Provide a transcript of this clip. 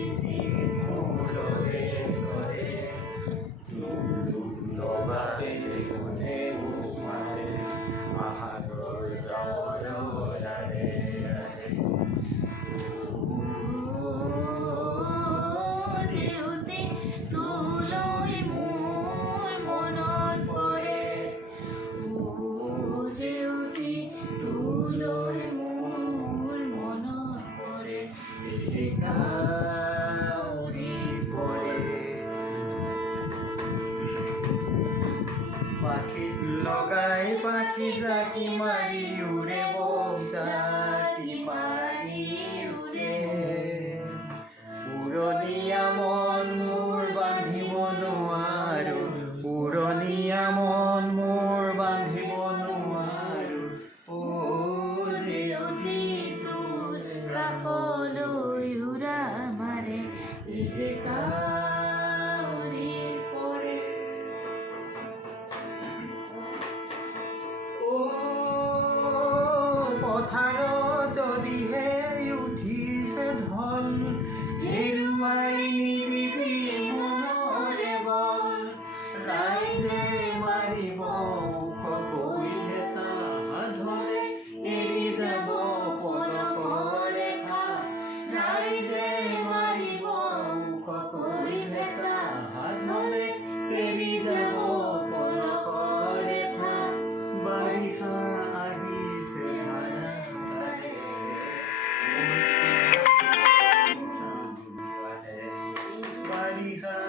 দিছি মূলৰে চৰে লবাতে কোনে মাৰে আহাৰৰ ডাৱৰে যেউতে তোলৈ মোৰ মনত পৰে যেউতে তোলৈ মোৰ মনত পৰে কাউৰী পৰে পাখিত লগাই পাখি জাকি মাৰি উৰে জাকি মাৰি উৰে উৰণীয়া মন মোৰ বান্ধিব নোৱাৰো উৰণীয়া মন মোৰ বান্ধিব নোৱাৰো যেউতি তোৰ কাষলৈ উৰা মাৰে কাউৰী পৰে পথাৰত যদিহে উঠিছে ঢল হেৰুৱাই নিদিবি মনৰে বল ৰাইজে মাৰিব ওখ কৈ ভেটা ধৰে এৰি যাব পলকৰে ঘাট ৰাইজে মাৰিব ওখ কৈ ভেটা ধৰে এৰি যাব পলকৰে ঘাট বাৰিষা আহিছে বাৰিষা